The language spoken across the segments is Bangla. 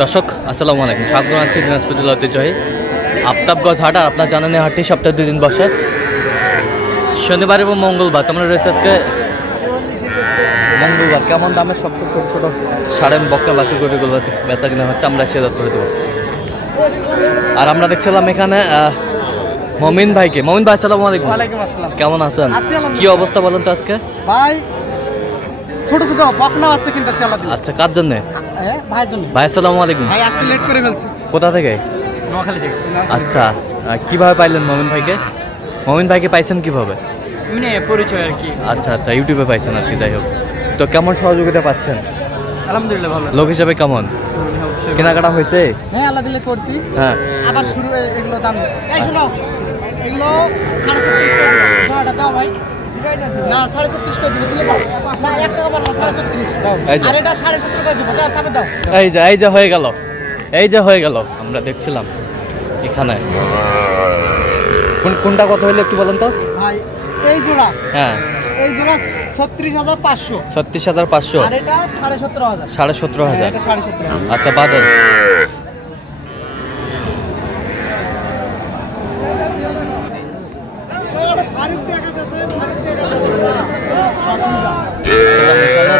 দর্শক আসসালামু আলাইকুম। স্বাগত আছি দিনাজপুর জেলা ঐতিহ্যবাহী আফতাবগঞ্জ হাট আর আপনার জানেন হাটটি সপ্তাহে দুই দিন বসে। শনিবার এবং মঙ্গলবার তোমরা রয়েছে আজকে? মঙ্গলবার কেমন দামের সবচেয়ে ছোটো ছোটো? সাড়ে বক্তা বাসি গরুগুলো বেচা কিনা হচ্ছে আমরা সে দত্তরে দেবো। আর আমরা দেখছিলাম এখানে মমিন ভাইকে। মমিন ভাই আসসালামু আলাইকুম। কেমন আছেন? আছি কি অবস্থা বলেন তো আজকে? ভাই ছোট ছোট বকনা বাচ্চা কিনতেছি আল্লাহ দিলে আচ্ছা কার জন্যে? হ্যাঁ ভাইয়ের জন্য। ভাই আসসালামু আলাইকুম। ভাই আসতে লেট করে ফেলছি। কোথা থেকে? নোয়াখালী থেকে। আচ্ছা কীভাবে পাইলেন মমিন ভাইকে? মমিন ভাইকে পাইছেন কীভাবে? মানে পরিচয় আর কি। আচ্ছা আচ্ছা ইউটিউবে পাইছেন আর কি যাই হোক। তো কেমন সহযোগিতা পাচ্ছেন? আলহামদুলিল্লাহ ভালো। লোক হিসাবে কেমন? কেনাকাটা হয়েছে? হ্যাঁ আল্লাহ দিলে করছি। হ্যাঁ। আবার শুরু এগুলো দাম। এই শোনো এগুলো সাড়ে ছত্রিশ করে দাও ভাই। না সাড়ে ছত্রিশ করে দিবো দিলে না এক টাকা পারব সাড়ে ছত্রিশ। আর এটা সাড়ে সত্তর করে দিবো দাও তবে দাও এই যে এই যে হয়ে গেল এই যে হয়ে গেল আমরা দেখছিলাম এখানে কোন কোনটা কত হইল একটু বলেন তো ভাই এই জোড়া হ্যাঁ এই জোড়া ছত্রিশ হাজার পাঁচশো ছত্রিশ হাজার পাঁচশো আর এটা সাড়ে সতেরো হাজার সাড়ে সতেরো হ্যাঁ, হাজার সতেরো আচ্ছা বাদল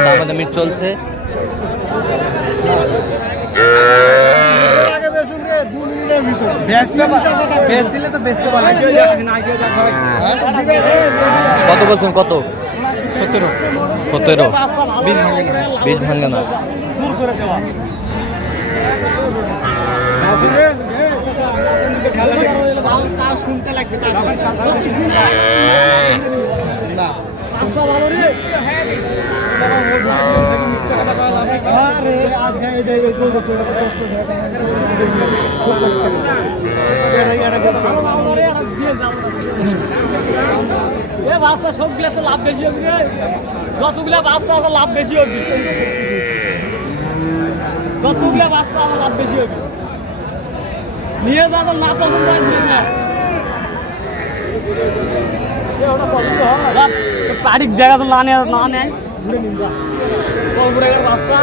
দামাদামি চলছে। কত বলছেন কত? সতেরো। সতেরো। বিশ ভাঙে না। বীজ ভাঙে না। শুনতে লাগবে তারপর না আজকে এই যে এই কষ্ট এ বাচ্চা সবগুলো লাভ বেশি হবে যতগুলা বাচ্চা আছে লাভ বেশি হবে। যতগুলা বাচ্চা আছে লাভ বেশি হবে। নিয়ে যা লাভ পছন্দ হয় নিয়ে যা। তারিখ দেখা তো না নেয় না নেয় ঘুরে নিন যা বলবুড়ে বাচ্চা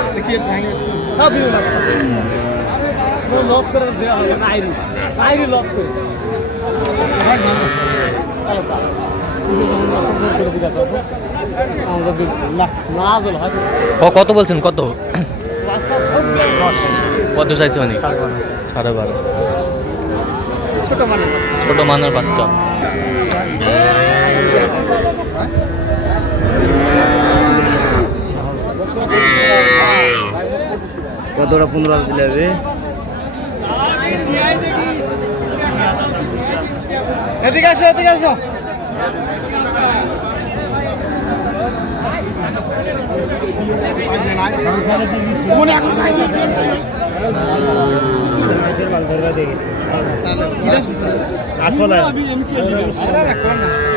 লস করে দেওয়া হবে নাইরি নাইরি লস করে চলো তা না জল হয়তো ক- কত বলছেন? কত? কত চাইছে অনেক সাড়ে বারো। ছোট মানে ছোট মানের বাচ্চা। কতটা পনেরো হাজার দিলে হবে এদিকে আসো এদিকে আসো এমনি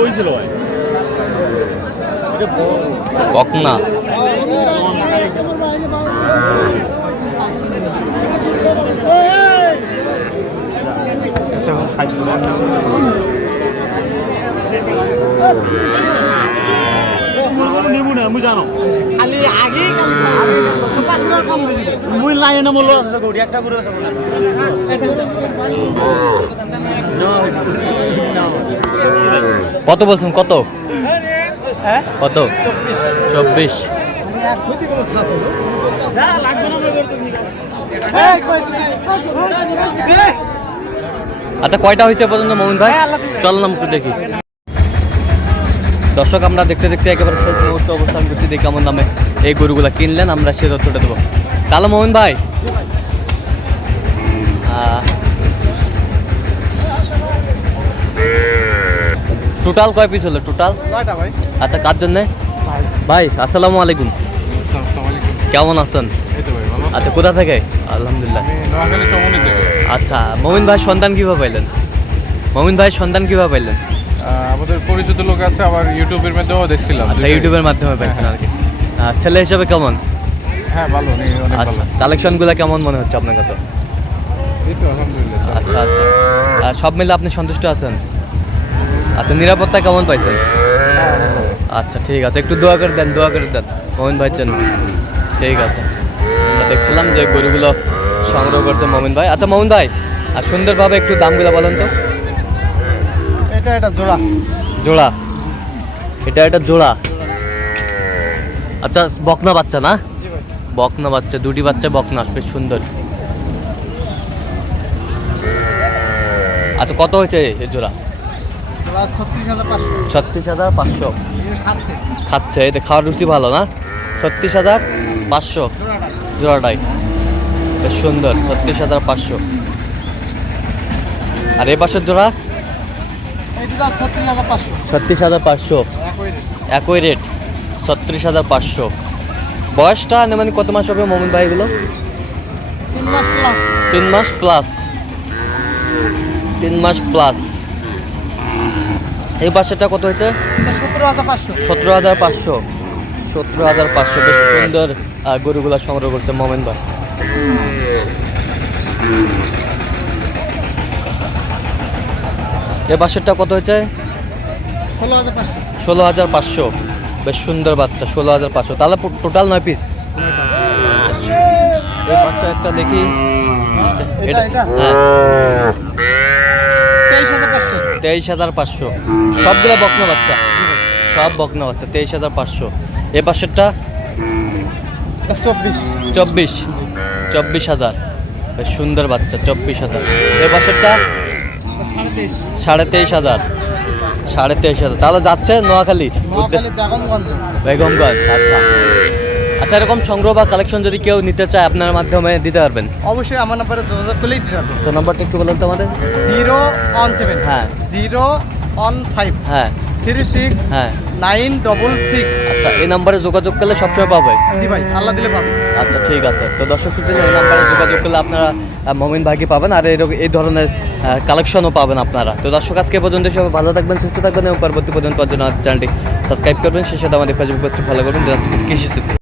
ওই ছিল বকনা। নেব না মুই জানো খালি আগেই খালি পাঁচশো টাকা কম মুই লাইনে না মূল্য আছে গৌড়ি একটা করে আছে কত বলছেন? কত? কত? চব্বিশ। না আচ্ছা কয়টা হয়েছে পর্যন্ত মোমিন ভাই? চল নাম একটু দেখি। দর্শক আমরা দেখতে দেখতে একেবারে শেষ মুহূর্তে অবস্থান করছি দেখি কেমন দামে এই গরুগুলা কিনলেন আমরা সে তথ্যটা দেবো। তাহলে মোহন ভাই টোটাল কয় পিস হলো? টোটাল কয়টা ভাই। আচ্ছা কার জন্যে? ভাই আসসালামু আলাইকুম। কেমন আছেন? আচ্ছা কোথা থেকে? আলহামদুলিল্লাহ। আচ্ছা মমিন ভাই সন্তান কীভাবে পাইলেন? মমিন ভাই সন্তান কীভাবে পাইলেন? আমাদের পরিচিত লোক আছে আবার ইউটিউবের মাধ্যমেও দেখছিলাম। আচ্ছা ইউটিউবের মাধ্যমে পাইছেন আর কি। ছেলে হিসাবে কেমন? হ্যাঁ ভালো আচ্ছা কালেকশনগুলো কেমন মনে হচ্ছে আপনার কাছে? আচ্ছা আচ্ছা। সব মিলে আপনি সন্তুষ্ট আছেন? আচ্ছা নিরাপত্তা কেমন পাইছেন? আচ্ছা ঠিক আছে একটু দোয়া করে দেন দোয়া করে দেন মমিন ভাইয়ের জন্য। ঠিক আছে। আমরা দেখছিলাম যে গরুগুলো সংগ্রহ করছে মমিন ভাই। আচ্ছা মমিন ভাই আর সুন্দরভাবে একটু দামগুলো বলেন তো। এটা এটা জোড়া। জোড়া। এটা একটা জোড়া। আচ্ছা বকনা বাচ্চা না? বকনা বাচ্চা দুটি বাচ্চা বকনা বেশ সুন্দর। আচ্ছা কত হয়েছে জোড়া? ছত্রিশ হাজার পাঁচশো। খাচ্ছে। এতে খাওয়ার রুচি ভালো না? ছত্রিশ হাজার পাঁচশো। জোড়াটাই। বেশ সুন্দর ছত্রিশ হাজার পাঁচশো। আর এ পাশের জোড়া? ছত্রিশ হাজার পাঁচশো। একই রেট ছত্রিশ হাজার পাঁচশো। বয়সটা মানে কত মাস হবে মোমিন ভাই এগুলো? তিন মাস প্লাস তিন মাস প্লাস তিন মাস প্লাস এই বাসাটা কত হয়েছে? সতেরো হাজার পাঁচশো। সতেরো হাজার পাঁচশো। বেশ সুন্দর গরুগুলা সংগ্রহ করছে মোমেন ভাই। এ বাসেরটা কত হয়েছে? ষোলো হাজার পাঁচশো। বেশ সুন্দর বাচ্চা ষোলো হাজার পাঁচশো। তাহলে টোটাল নয় পিস একটা দেখি? হ্যাঁ। তেইশ হাজার পাঁচশো। সবগুলো বকনা বাচ্চা। সব বকনা বাচ্চা তেইশ হাজার পাঁচশো। এ পাশেরটা? চব্বিশ। চব্বিশ। চব্বিশ হাজার। বেশ সুন্দর বাচ্চা চব্বিশ হাজার। এ পাশেরটা? সাড়ে তেইশ। হাজার। সাড়ে তেইশ হাজার। তাহলে যাচ্ছে নোয়াখালী? নোয়াখালী বেগমগঞ্জ। বেগমগঞ্জ আচ্ছা। আচ্ছা এরকম সংগ্রহ বা কালেকশন যদি কেউ নিতে চায় আপনার মাধ্যমে দিতে পারবেন? অবশ্যই আমার নাম্বারে যোগাযোগ করলেই দিতে হবে তো নাম্বারটা একটু বলুন তো আমাদের। Zero one seven. হ্যাঁ। Zero one five. হ্যাঁ। থ্রি সিক্স হ্যাঁ। Nine double six. আচ্ছা এই নাম্বারে যোগাযোগ করলে সবসময় পাবে? জি ভাই আল্লাহ দিলে পাবে। আচ্ছা ঠিক আছে। তো দর্শক শ্রোতা, এই নাম্বারে যোগাযোগ করলে আপনারা মমিন ভাইকে পাবেন আর এরকম এই ধরনের কালেকশনও পাবেন আপনারা। তো দর্শক আজকে পর্যন্ত সবাই ভালো থাকবেন সুস্থ থাকবেন এবং পরবর্তী পর্যন্ত আমাদের চ্যানেলটি সাবস্ক্রাইব করবেন। সেই সাথে আমাদের ফেসবুক পেজটি ফলো করবেন। কৃষি